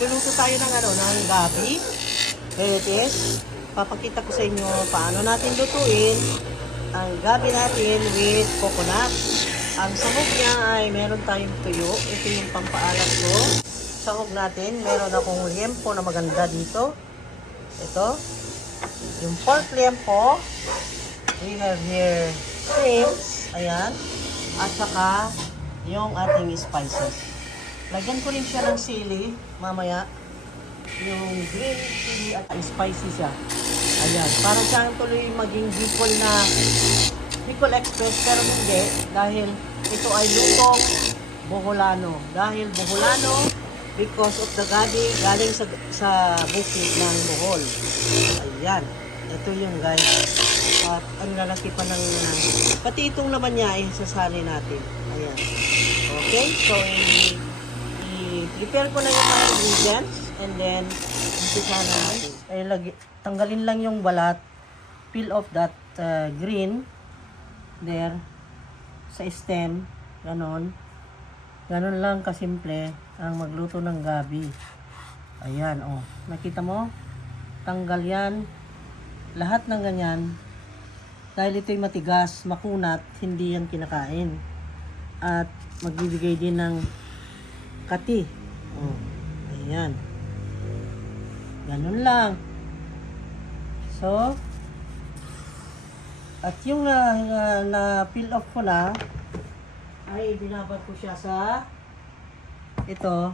Magluluto tayo ng ng gabi. Here it is. Papakita ko sa inyo paano natin lutuin ang gabi natin with coconut. Ang sahog niya ay meron tayong tuyo. Ito yung pampaalat ko. Sahog natin, meron akong liempo na maganda dito. Ito. Yung pork liempo. We have here shrimps. Ayan. At saka yung ating spices. Lagyan ko rin siya ng sili mamaya. Yung green chili at spicy siya. Ayan. Para siyang tuloy maging Bicol Express pero hindi. Dahil ito ay lutong Boholano. Dahil Boholano because of the galing sa bukid ng Bohol. Ayan. Ito yung guys. At ang lalaki pa ng pati itong laman niya ay sasali natin. Ayan. Okay. So, i-prepare ko na yung mga ingredients and then umpisa na natin. Tanggalin lang yung balat. Peel off that green there sa stem. Ganon. Ganon lang kasimple ang magluto ng gabi. Ayan, oh. Nakita mo? Tanggal yan. Lahat ng ganyan. Dahil ito'y matigas, makunat, hindi yan kinakain. At magbibigay din ng kati. Oh, ayan. Ganun lang. So, at yung na-peel off ko na, ay binabad ko siya sa ito.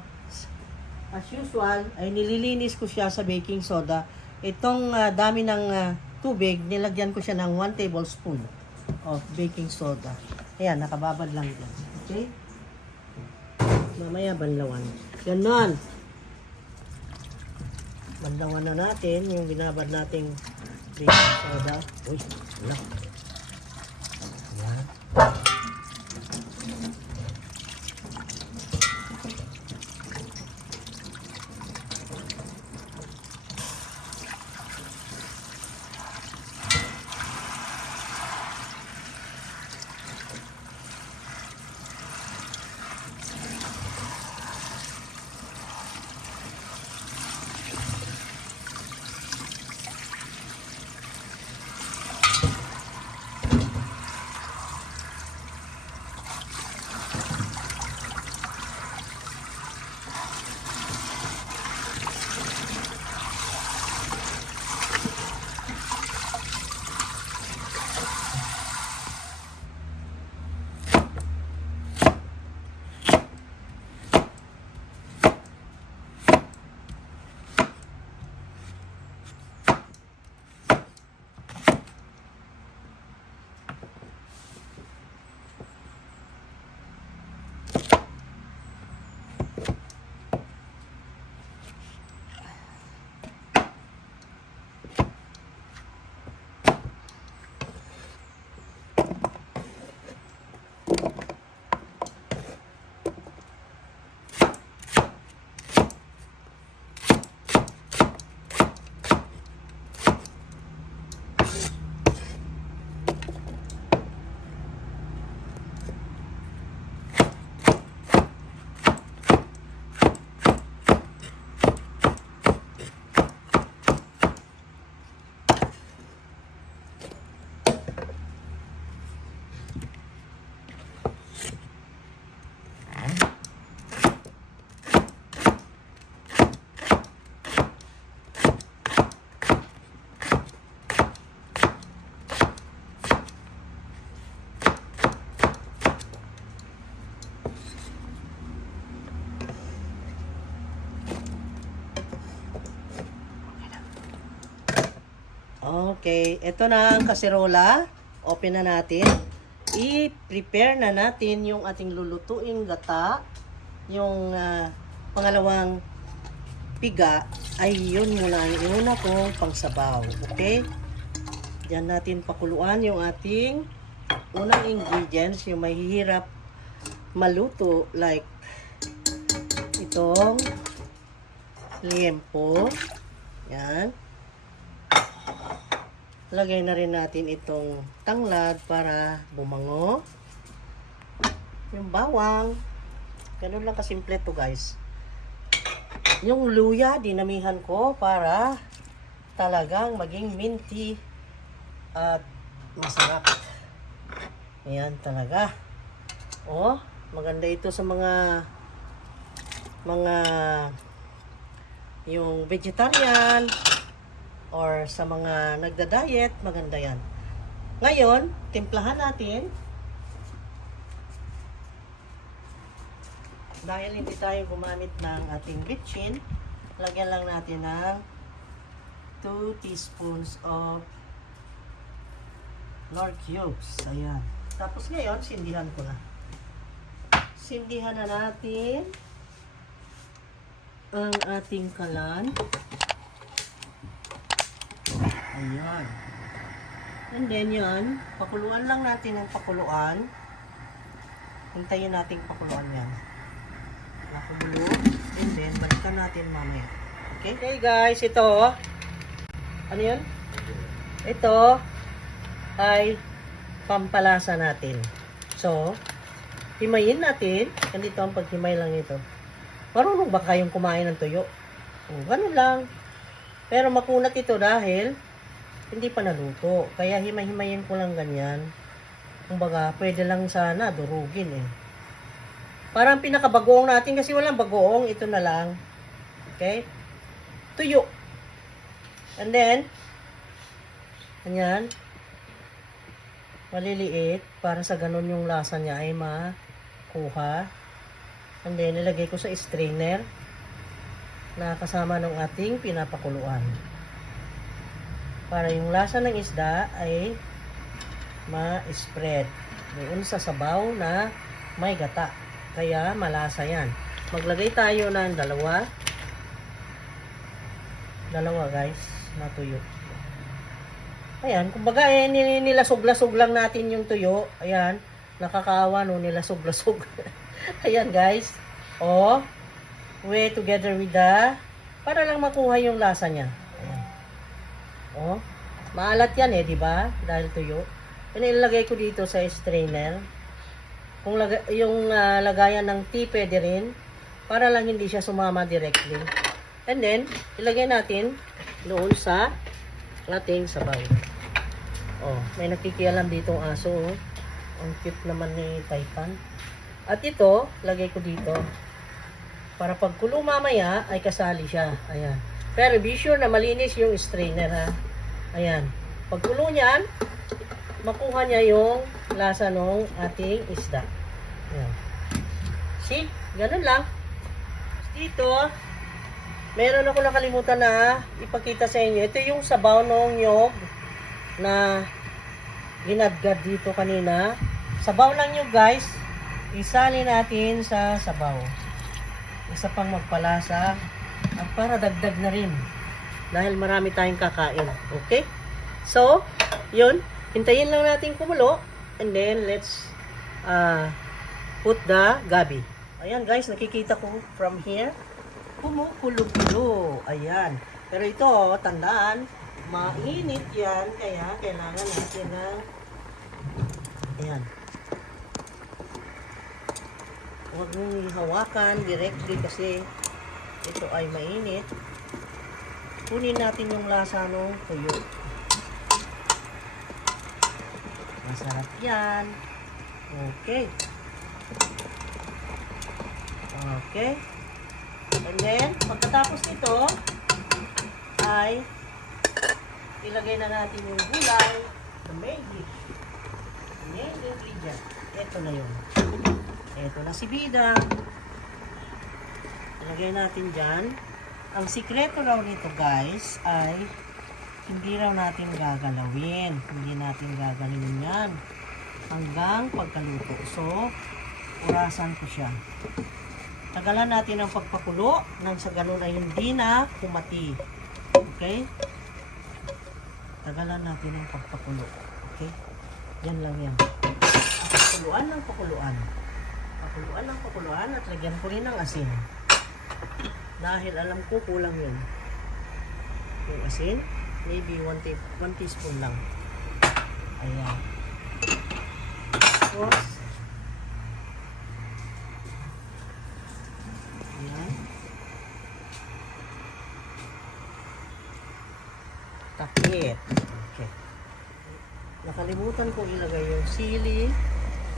As usual, ay nililinis ko siya sa baking soda. Itong dami ng tubig, nilagyan ko siya ng 1 tablespoon of baking soda. Ayan, nakababad lang yan. Okay? Mamaya banlawan. Ganon. Banlawan na natin yung binabad nating baking soda. Uy, wala. Ayan. Okay, ito na ang kaserola. Open na natin. I-prepare na natin yung ating lulutuing gata. Yung pangalawang piga ay yun muna ang una kong pangsabaw. Okay? Diyan natin pakuluan yung ating unang ingredients, yung mahihirap maluto like itong liempo. Yan. Lagay na rin natin itong tanglad para bumango. Yung bawang. Ganun lang kasimple to guys. Yung luya, dinamihan ko para talagang maging minty at masarap. Ayan talaga. Oh, maganda ito sa mga yung vegetarian or sa mga nagda-diet, maganda yan. Ngayon, timplahan natin. Dahil hindi tayo gumamit ng ating bitchin, lagyan lang natin ng 2 teaspoons of Knorr cubes. Ayan. Tapos ngayon, sindihan ko na. Sindihan na natin ang ating kalan. Ayan. And then yan, pakuluan lang natin ang pakuluan. Hintayin natin pakuluan yan. Nakulo. And then, balikan natin mamaya. Okay? Okay guys, ito. Ano yan? Ito ay pampalasa natin. So, himayin natin. Ganito ang paghimay lang ito. Marunong ba kayong kumain ng tuyo? O, ganun lang. Pero makunat ito dahil hindi pa naluto. Kaya himay-himayin ko lang ganyan. Kumbaga, pwede lang sana durugin eh. Parang pinakabagoong natin kasi walang bagoong. Ito na lang. Okay? Tuyo. And then, ganyan. Maliliit. Para sa ganun yung lasa niya ay makuha. And then, nilagay ko sa strainer na kasama ng ating pinapakuluan. Para yung lasa ng isda ay ma-spread. Doon sa sabaw na may gata. Kaya malasa yan. Maglagay tayo ng dalawa guys, na tuyo. Ayan, kumbaga nilasog-lasog lang natin yung tuyo. Ayan, nakakaawa no, nilasog-lasog. Ayan guys. Oh, way together with para lang makuha yung lasa niya. Ayan. Oh, maalat yan di ba? Dahil tuyo. Inilagay ko dito sa strainer. Kung yung lagayan ng tea pwede rin para lang hindi siya sumama directly. And then, ilagay natin doon sa ating sabaw. Oh, may nakikialam dito ang aso. Oh. Ang cute naman ni Taipan. At ito, lagay ko dito. Para pag kulo mamaya, ay kasali siya. Ayan. Pero be sure na malinis yung strainer ha. Ayan. Pag kulo niyan, makuha niya yung lasa ng ating isda. Ayan. See? Ganun lang. Dito, meron ako nakalimutan na ipakita sa inyo. Ito yung sabaw ng nyog na ginadgad dito kanina. Sabaw lang nyog guys. Isali natin sa sabaw. Isa pang magpalasa. At para dagdag na rin. Dahil marami tayong kakain. Okay? So, yun. Hintayin lang natin kumulo. And then, let's put the gabi. Ayan guys, nakikita ko from here. Kumukulo-kulo. Ayan. Pero ito, tandaan, mainit yan. Kaya kailangan natin ng ayan. Huwag mong hawakan directly kasi ito ay mainit. Kunin natin yung lasa ng tuyo. Masarap yan. Okay. Okay. And then, pagkatapos nito, ay ilagay na natin yung gulay, the main dish. Main ingredient. Ito na yun. Ito na si bida. Ilagay natin dyan. Ang sikreto raw nito guys ay hindi raw natin gagalawin. Hindi natin gagalawin yan hanggang pagkaluto. So, orasan ko siya. Tagalan natin ang pagpakulo nang sa ganun ay hindi na kumati. Okay? Tagalan natin ang pagpakulo. Okay? Yan lang yan. Pakuluan ng pakuluan. Pakuluan ng pakuluan at lagyan ko rin ng asin. Dahil alam ko kulang yun. Yung asin, maybe 1 teaspoon lang. Ayan. Tapos, ayan. sakit. Okay. Nakalimutan ko ilagay yung sili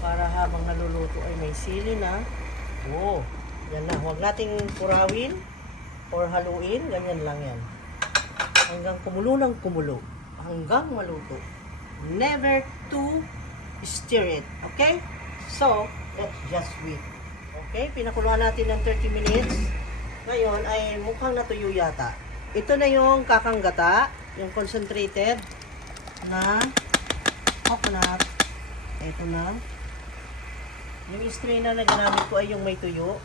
para habang naluluto ay may sili na. Oh, yan na. Huwag nating kurawin or haluin. Ganyan lang yan. Hanggang kumulo ng kumulo. Hanggang maluto. Never to stir it. Okay? So, let's just wait. Okay? Pinakuluan natin ng 30 minutes. Ngayon ay mukhang natuyo yata. Ito na yung kakanggata. Yung concentrated na coconut. Ito na. Yung strainer na ginamit ko ay yung may tuyo.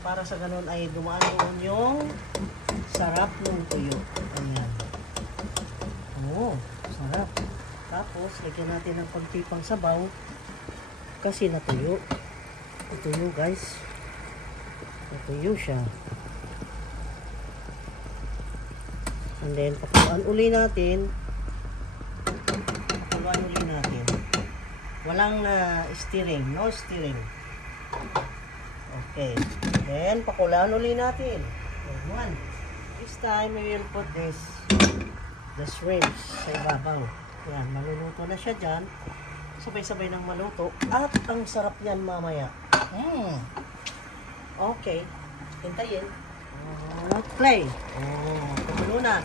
Para sa ganun ay dumaan doon yung sarap ng tuyo. Ayan. Oo, sarap. Tapos, lagyan natin ng konti pang sabaw. Kasi natuyo. Natuyo guys. Natuyo siya. And then, pakuluan uli natin. Pakuluan uli natin. Walang stirring. No stirring. Okay. Then, pakuluan uli natin. One. This time, we will put the shrimps sa ibabaw. Yan, maluluto na siya dyan. Sabay-sabay ng maluto. At ang sarap niyan mamaya. Okay. Hintayin. Play. Kumulo na.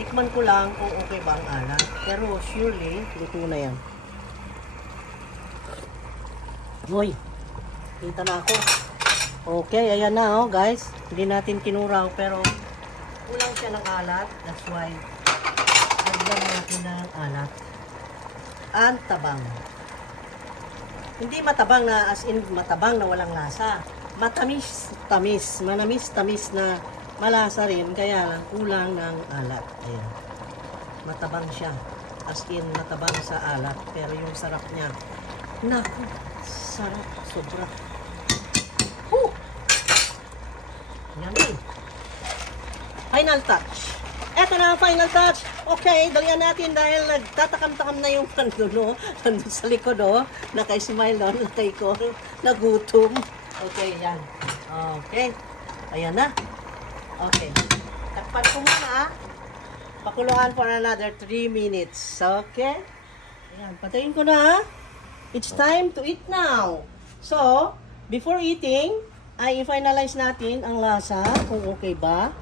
Tikman ko lang kung okay ba ang alat. Pero surely, luto na yan. Uy, kita na ako. Okay, ayan na guys. Hindi natin kinuraw pero kulang siya ng alat. That's why lagyan natin ng alat. Ang tabang. Hindi matabang na as in matabang na walang lasa. Matamis-tamis. Manamis-tamis na malasa rin. Kaya lang kulang ng alat. Ayan. Matabang siya. As in matabang sa alat. Pero yung sarap niya. Naku, sarap. Sobra. Yummy. Final touch. Eto na ang final touch. Okay, dalian natin dahil nagtatakam-takam na yung pandulo. Nandun sa likod, Naka-smile doon, ko. Nagutom. Okay, yan. Okay. Ayan na. Okay. Takpan ko muna, Pakuluan for another 3 minutes. Okay? Ayan, patayin ko na, It's time to eat now. So, before eating, ay i-finalize natin ang lasa, kung okay ba.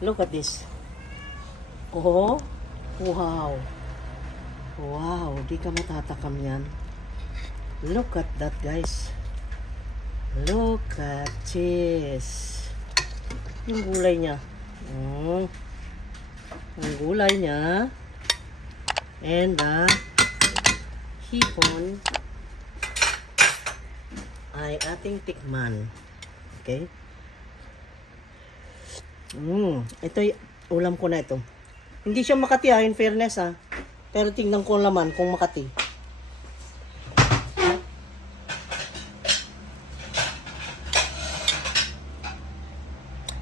Look at this. Oh, wow. Wow, di ka matatakam yan. Look at that, guys. Look at this. Yung gulay niya. Yung gulay niya. And the hipon ay ating tikman. Okay? Ito ulam ko na ito. Hindi siya Makati in fairness Pero tingnan ko laman kung Makati.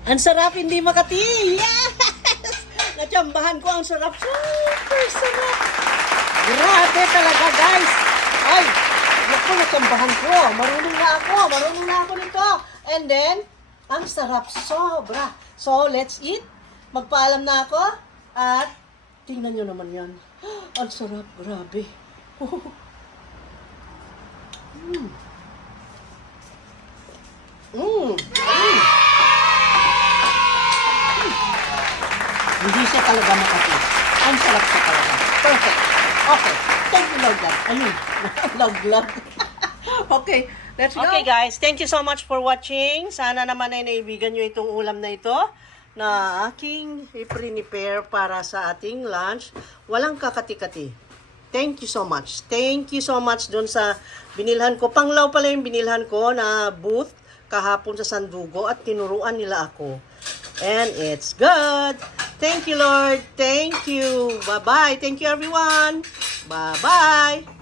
Ang sarap, hindi Makati! Yes! Natsambahan ko ang sarap. Super sarap! Grabe talaga, guys! Ay! Naku, natsambahan ko. Marunong na ako nito. And then, ang sarap. Sobra. So, let's eat. Magpaalam na ako. At, tingnan nyo naman yan. Ang sarap. Grabe. Hindi siya talaga Makati. Ang sarap siya talaga. Perfect. Okay. Thank you, Lord God. Ayun. Log. Okay. Let's go. Okay, guys. Thank you so much for watching. Sana naman ay naibigan nyo itong ulam na ito na aking i-prepare para sa ating lunch. Walang kakati-kati. Thank you so much. Thank you so much dun sa binilhan ko. Panglaw pala yung binilhan ko na booth kahapon sa Sandugo at tinuruan nila ako. And it's good. Thank you, Lord. Thank you. Bye-bye. Thank you, everyone. Bye-bye.